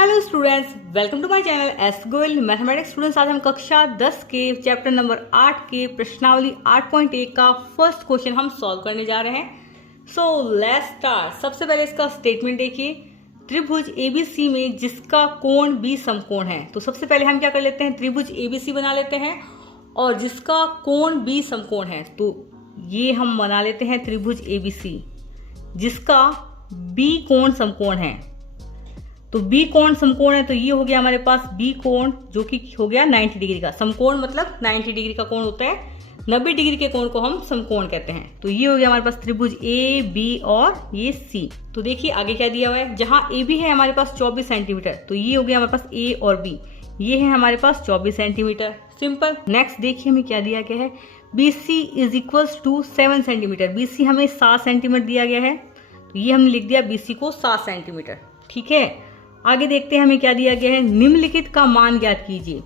Hello students, welcome to my channel S Goyal mathematics students. आज हम कक्षा 10 के चैप्टर नंबर 8 के प्रश्नावली 8.1 का फर्स्ट क्वेश्चन हम सॉल्व करने जा रहे हैं। So let's start. सबसे पहले इसका स्टेटमेंट देखिए, त्रिभुज एबीसी में जिसका कोण बी समकोण है। तो सबसे पहले हम क्या कर लेते हैं, त्रिभुज एबीसी बना लेते हैं और जिसका कोण बी समकोण है, तो ये हम बना लेते हैं त्रिभुज एबीसी जिसका बी कोण समकोण है। तो बी कोण समकोण है, तो ये हो गया हमारे पास बी कोण जो कि हो गया 90 डिग्री का। समकोण मतलब 90 डिग्री का कोण होता है, 90 डिग्री के कोण को हम समकोण कहते हैं। तो ये हो गया हमारे पास त्रिभुज ए बी और ये सी। तो देखिए आगे क्या दिया हुआ है, जहां ए बी है हमारे पास 24 सेंटीमीटर, तो ये हो गया हमारे पास ए और बी, ये है हमारे पास 24 सेंटीमीटर। सिंपल। नेक्स्ट देखिए हमें क्या दिया गया है, B C is equals to 7 centimetre. B C हमें 7 सेंटीमीटर दिया गया है, तो ये हमने लिख दिया बी सी को 7 सेंटीमीटर। ठीक है, आगे देखते हैं हमें क्या दिया गया है, निम्नलिखित का मान ज्ञात कीजिए।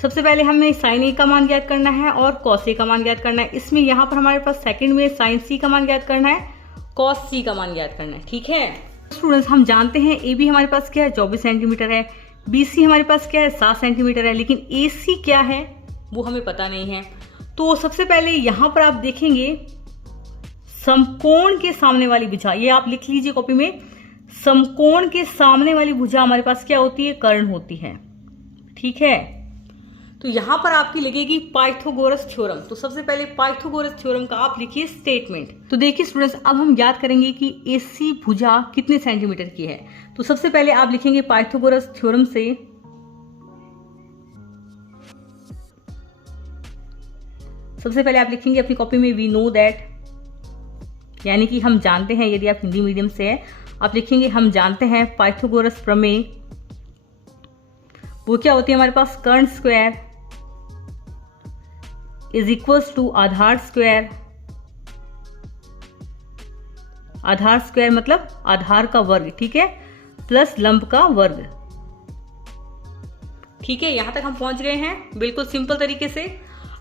सबसे पहले हमें साइन ए का मान ज्ञात करना है और कॉस ए का मान ज्ञात करना है। इसमें यहाँ पर हमारे पास सेकंड में साइन सी का मान ज्ञात करना है, कॉस सी का मान ज्ञात करना है। ठीक है स्टूडेंट्स, हम जानते हैं ए बी हमारे पास क्या है, 24 सेंटीमीटर है, बी सी हमारे पास क्या है, 7 सेंटीमीटर है, लेकिन ए सी क्या है वो हमें पता नहीं है। तो सबसे पहले यहाँ पर आप देखेंगे समकोण के सामने वाली भुजा, ये आप लिख लीजिए कॉपी में, समकोण के सामने वाली भुजा हमारे पास क्या होती है, कर्ण होती है। ठीक है, तो यहां पर आपकी लगेगी पाइथागोरस थ्योरम। तो सबसे पहले पाइथागोरस थ्योरम का आप लिखिए स्टेटमेंट। तो देखिए स्टूडेंट्स, अब हम याद करेंगे कि एसी भुजा कितने सेंटीमीटर की है। तो सबसे पहले आप लिखेंगे पाइथागोरस थ्योरम से, सबसे पहले आप लिखेंगे अपनी कॉपी में वी नो दैट, यानी कि हम जानते हैं, यदि आप हिंदी मीडियम से है आप लिखेंगे हम जानते हैं पाइथागोरस प्रमेय वो क्या होती है हमारे पास, कर्ण स्क्वायर इज इक्वल्स टू आधार स्क्वायर। आधार स्क्वायर मतलब आधार का वर्ग, ठीक है, प्लस लंब का वर्ग। ठीक है, यहां तक हम पहुंच गए हैं बिल्कुल सिंपल तरीके से।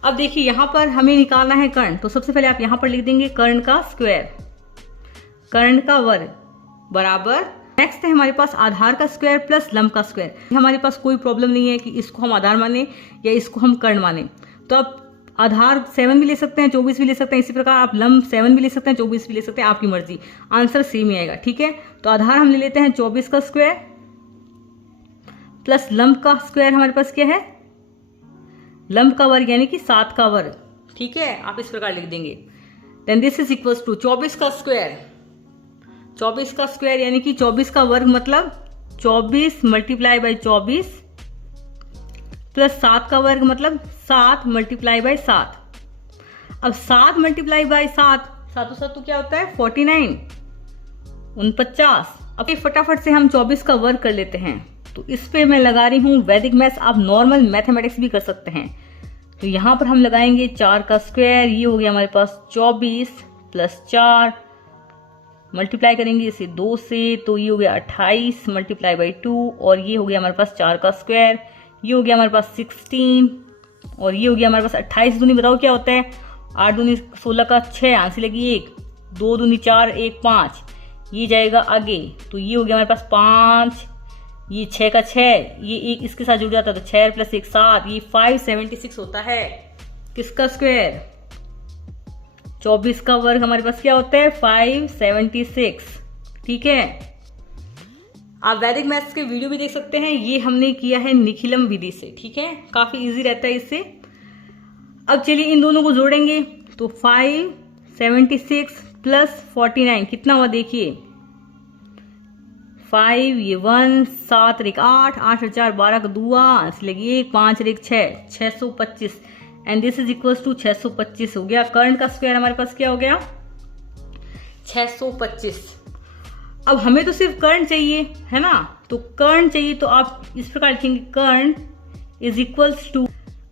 अब देखिए यहां पर हमें निकालना है कर्ण, तो सबसे पहले आप यहां पर लिख देंगे कर्ण का स्क्वायर, कर्ण का वर्ग बराबर, नेक्स्ट है हमारे पास आधार का स्क्वायर प्लस लंब का स्क्वायर। हमारे पास कोई प्रॉब्लम नहीं है कि इसको हम आधार माने या इसको हम कर्ण माने। तो आप आधार 7 भी ले सकते हैं, 24 भी ले सकते हैं, इसी प्रकार आप लंब 7 भी ले सकते हैं, 24 भी ले सकते हैं, आपकी मर्जी, आंसर सेम ही आएगा। ठीक है, तो आधार हम ले लेते हैं 24 का स्क्वायर प्लस लंब का स्क्वायर हमारे पास क्या है, लंब का वर्ग यानी कि 7 का वर्ग। ठीक है, आप इस प्रकार लिख देंगे, then this is equals to 24 का स्क्वायर, 24 का स्क्वायर यानी कि 24 का वर्ग मतलब 24 मल्टीप्लाई बाई 24 प्लस 7 का वर्ग मतलब 7 मल्टीप्लाई बाई 7। अब 7 मल्टीप्लाई बाई 7, 7 7 तो क्या होता है 49, 49। अब फटाफट से हम 24 का वर्ग कर लेते हैं। तो इस पे मैं लगा रही हूं वैदिक मैथ्स, आप नॉर्मल मैथमेटिक्स भी कर सकते हैं। तो यहां पर हम लगाएंगे 4 का स्क्वायर, ये हो गया हमारे पास 24 प्लस 4, मल्टीप्लाई करेंगे इसे 2 से, तो ये हो गया 28 मल्टीप्लाई बाई 2, और ये हो गया हमारे पास 4 का स्क्वायर, ये हो गया हमारे पास 16, और ये हो गया हमारे पास 28 दूनी बताओ क्या होता है, 8 दूनी 16 का 6, आंसर लगी 1, 2 दूनी 4, 1 5, ये जाएगा आगे, तो ये हो गया हमारे पास 5, ये 6 का 6, ये 1 इसके साथ जुड़ जाता है, तो 6 प्लस 1 7, ये 576 होता है। किसका स्क्वायर, 24 का वर्ग हमारे पास क्या होता है 576। ठीक है, आप वैदिक मैथ्स के वीडियो भी देख सकते हैं, ये हमने किया है निखिलम विधि से। ठीक है, काफी इजी रहता है इससे। अब चलिए इन दोनों को जोड़ेंगे, तो 576 प्लस 49 कितना हुआ देखिए, 5 ये 1 7 1 8 8 4 12 का दुआ, लगी 1 5 1 6 625, and this is equals to 625 हो गया। कर्ण का स्क्वायर हमारे पास क्या हो गया 625। अब हमें तो सिर्फ कर्ण चाहिए है ना, तो कर्ण चाहिए तो आप इस प्रकार लिखेंगे कर्ण इज इक्वल्स टू,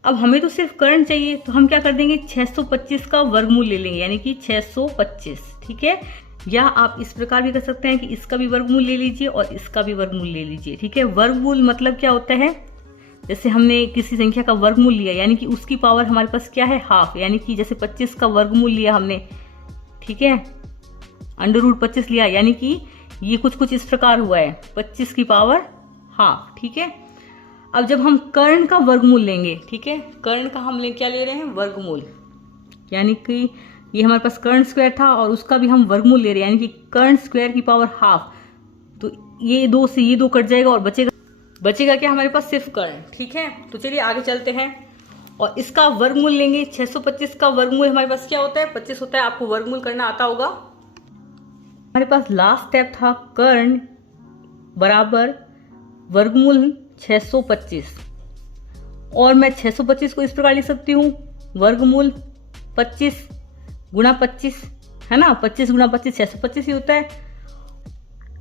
अब हमें तो सिर्फ कर्ण चाहिए तो हम क्या कर देंगे 625 का वर्गमूल ले लेंगे, यानी कि 625। ठीक है, या आप इस प्रकार भी कर सकते हैं कि इसका भी वर्गमूल ले लीजिए और इसका भी वर्गमूल ले लीजिए। ठीक है, वर्गमूल मतलब क्या होता है, जैसे हमने किसी संख्या का वर्गमूल लिया यानी कि उसकी पावर हमारे पास क्या है हाफ, यानी कि जैसे 25 का वर्गमूल लिया हमने, ठीक है, अंडर रूट 25 लिया, यानी कि ये कुछ कुछ इस प्रकार हुआ है 25 की पावर हाफ, ठीक है। अब जब हम कर्ण का वर्गमूल लेंगे, ठीक है, कर्ण का हम क्या ले रहे हैं, वर्गमूल, यानी कि ये हमारे पास कर्ण स्क्वायर था और उसका भी हम वर्गमूल ले रहे हैं, यानी कि कर्ण स्क्वायर की पावर हाफ। तो ये 2 से ये 2 कट जाएगा और बचेगा क्या हमारे पास, सिर्फ कर्ण, ठीक है। तो चलिए आगे चलते हैं और इसका वर्गमूल लेंगे। 625 का वर्गमूल हमारे पास क्या होता है, 25 होता है। आपको वर्गमूल करना आता होगा। हमारे पास लास्ट स्टेप था कर्ण बराबर वर्गमूल 625, और मैं 625 को इस प्रकार लिख सकती हूँ, वर्गमूल 25 गुणा 25, है ना, 25 गुणा 25 625 ही होता है।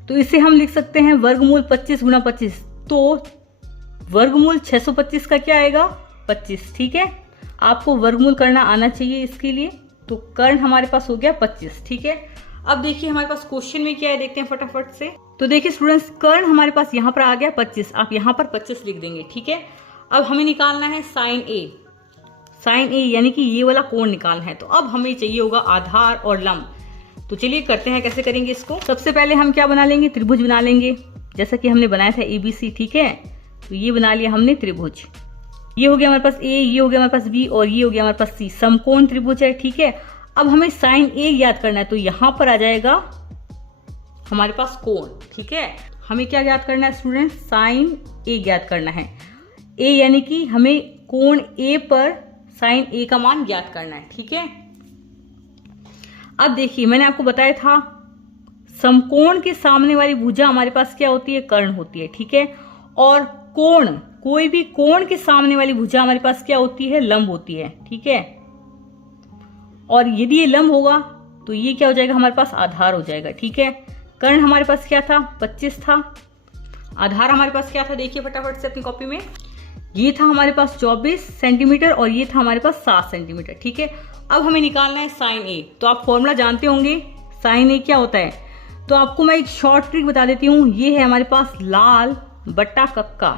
तो इसे हम लिख सकते हैं वर्गमूल 25 गुणा 25। तो वर्गमूल 625 का क्या आएगा, 25, ठीक है। आपको वर्गमूल करना आना चाहिए इसके लिए। तो कर्ण हमारे पास हो गया 25, ठीक है। अब देखिए हमारे पास क्वेश्चन में क्या है, देखते हैं फटाफट से। तो देखिए स्टूडेंट्स, कर्ण हमारे पास यहाँ पर आ गया 25, आप यहाँ पर 25 लिख देंगे, ठीक है। अब हमें निकालना है साइन ए, साइन ए यानी कि ये वाला कोण निकालना है। तो अब हमें चाहिए होगा आधार और लंब। तो चलिए करते हैं, कैसे करेंगे इसको। सबसे पहले हम क्या बना लेंगे, त्रिभुज बना लेंगे, जैसा कि हमने बनाया था ABC, ठीक है। तो ये बना लिया हमने त्रिभुज। ये हो गया हमारे पास A, ये हो गया हमारे पास B और ये हो गया हमारे पास C, समकोण त्रिभुज है, ठीक है। अब हमें साइन A याद करना है, तो यहां पर आ जाएगा हमारे पास कोण, ठीक है। हमें क्या याद करना है स्टूडेंट, साइन A याद करना है। A यानी कि हमें कोण A पर साइन A का मान ज्ञात करना है, ठीक है। अब देखिए मैंने आपको बताया था समकोण के सामने वाली भुजा हमारे पास क्या होती है, कर्ण होती है, ठीक है। और कोण, कोई भी कोण के सामने वाली भुजा हमारे पास क्या होती है, लंब होती है, ठीक है। और यदि ये लंब होगा तो ये क्या हो जाएगा, हमारे पास आधार हो जाएगा, ठीक है। कर्ण हमारे पास क्या था, 25 था। आधार हमारे पास क्या था, देखिए फटाफट से अपनी कॉपी में, ये था हमारे पास 24 सेंटीमीटर और ये था हमारे पास 7 सेंटीमीटर, ठीक है। अब हमें निकालना है साइन ए। तो आप फॉर्मूला जानते होंगे, साइन ए क्या होता है। तो आपको मैं एक शॉर्ट ट्रिक बता देती हूँ। ये है हमारे पास लाल बट्टा कक्का,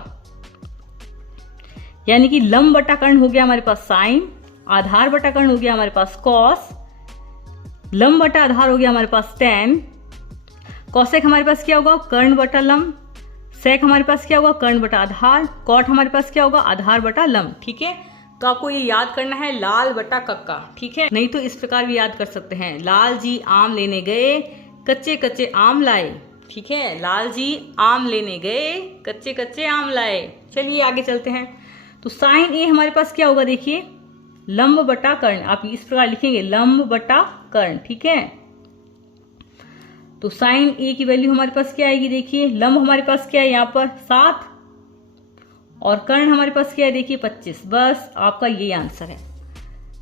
यानी कि लंब बट्टा कर्ण हो गया हमारे पास साइन, आधार बट्टा कर्ण हो गया हमारे पास कॉस, लंब बट्टा आधार हो गया हमारे पास टेन, कॉसेक हमारे पास क्या होगा, कर्ण बट्टा लंब, सेक हमारे पास क्या होगा, कर्ण बटा आधार, कॉट हमारे पास क्या होगा, आधार बटा लंब, ठीक है। तो आपको ये याद करना है लाल बटा कक्का, ठीक है। नहीं तो इस प्रकार भी याद कर सकते हैं, लाल जी आम लेने गए कच्चे कच्चे आम लाए, ठीक है। लाल जी आम लेने गए कच्चे कच्चे आम लाए। चलिए आगे चलते हैं। तो साइन ए हमारे पास क्या होगा, देखिए लंब बटा कर्ण, आप इस प्रकार लिखेंगे लंब बटा कर्ण, ठीक है। तो साइन ए की वैल्यू हमारे पास क्या आएगी, देखिए लंब हमारे पास क्या है यहाँ पर 7 और कर्ण हमारे पास क्या है, देखिए 25। बस आपका ये आंसर है।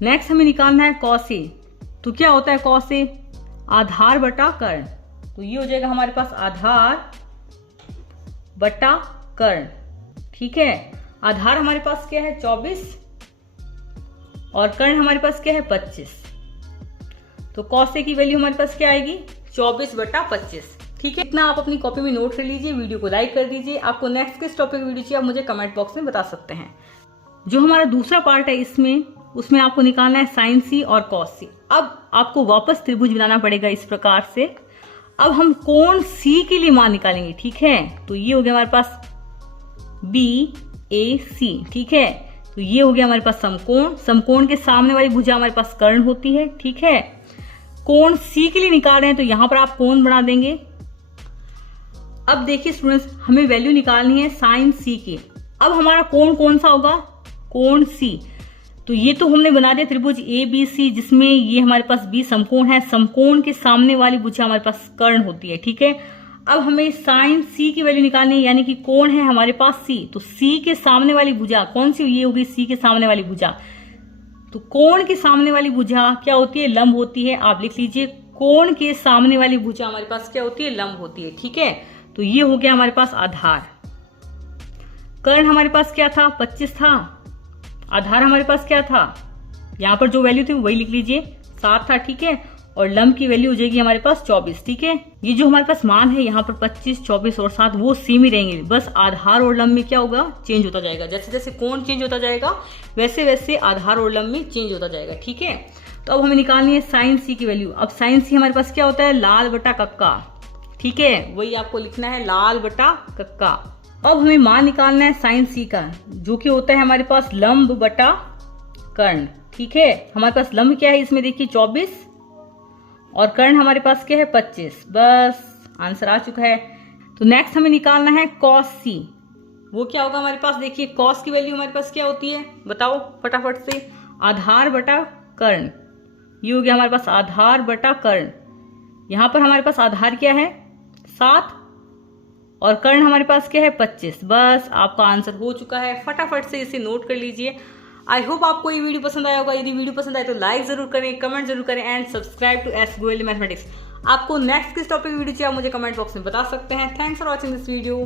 नेक्स्ट हमें निकालना है कॉस ए। तो क्या होता है कॉस ए, आधार बटा कर्ण। तो ये हो जाएगा हमारे पास आधार बटा कर्ण, ठीक है। आधार हमारे पास क्या है 24 और कर्ण हमारे पास क्या है 25। तो कॉस ए की वैल्यू हमारे पास क्या आएगी 24 बटा 25, ठीक है। इतना आप अपनी कॉपी में नोट कर लीजिए, वीडियो को लाइक कर दीजिए। आपको नेक्स्ट किस टॉपिक वीडियो चाहिए आप मुझे कमेंट बॉक्स में बता सकते हैं। जो हमारा दूसरा पार्ट है उसमें आपको निकालना है साइन सी और कॉस सी। अब आपको वापस त्रिभुज बनाना पड़ेगा इस प्रकार से। अब हम कोण सी के लिए मान निकालेंगे, ठीक है। तो ये हो गया हमारे पास BAC, ठीक है। तो ये हो गया हमारे पास समकोण, समकोण के सामने वाली भुजा हमारे पास कर्ण होती है, ठीक है। कोण सी के लिए निकाल रहे हैं तो यहां पर आप कोण बना देंगे। अब देखिए स्टूडेंट्स, हमें वैल्यू निकालनी है साइन सी की। अब हमारा कोण कौन सा होगा, कोण सी। तो ये तो हमने बना दिया त्रिभुज ABC, जिसमें ये हमारे पास B समकोण है। समकोण के सामने वाली भुजा हमारे पास कर्ण होती है, ठीक है। अब हमें साइन सी की वैल्यू निकालनी है, यानी कि कोण है हमारे पास C। तो C के सामने वाली भुजा कौन सी, ये होगी C के सामने वाली भुजा। तो कोण के सामने वाली भुजा क्या होती है, लंब होती है। आप लिख लीजिए कोण के सामने वाली भुजा हमारे पास क्या होती है, लंब होती है, ठीक है। तो ये हो गया हमारे पास आधार। कर्ण हमारे पास क्या था 25 था, आधार हमारे पास क्या था, यहाँ पर जो वैल्यू थी वही लिख लीजिए 7 था, ठीक है। और लंब की वैल्यू हो जाएगी हमारे पास 24, ठीक है। ये जो हमारे पास मान है यहाँ पर 25, 24 और 7 वो सेम ही रहेंगे, बस आधार और लंब में क्या होगा, चेंज होता जाएगा। जैसे जैसे कोण चेंज होता जाएगा वैसे वैसे आधार और लंब में चेंज होता जाएगा, ठीक है। तो अब हमें निकालनी है साइन सी की वैल्यू। अब साइन सी हमारे पास क्या होता है, लाल बटा कक्का, ठीक है। वही आपको लिखना है लाल बटा कक्का। अब हमें मान निकालना है साइन सी का, जो कि होता है हमारे पास लंब बटा कर्ण। ठीक है, हमारे पास लंब क्या है इसमें देखिए 24 और कर्ण हमारे पास क्या है 25। बस आंसर आ चुका है। तो नेक्स्ट हमें निकालना है कॉस सी। वो क्या होगा हमारे पास, देखिए कॉस की वैल्यू हमारे पास क्या होती है बताओ फटाफट से, आधार बटा कर्ण। ये हो गया हमारे पास आधार बटा कर्ण। यहां पर हमारे पास आधार क्या है 7 और कर्ण हमारे पास क्या है 25। बस आपका आंसर हो चुका है, फटाफट से इसे नोट कर लीजिए। आई होप आपको ये वीडियो पसंद आया होगा। यदि वीडियो पसंद आए तो लाइक जरूर करें, कमेंट जरूर करें and subscribe to S Goyal mathematics. आपको नेक्स्ट किस टॉपिक वीडियो चाहिए आप मुझे कमेंट बॉक्स में बता सकते हैं। Thanks for watching this video.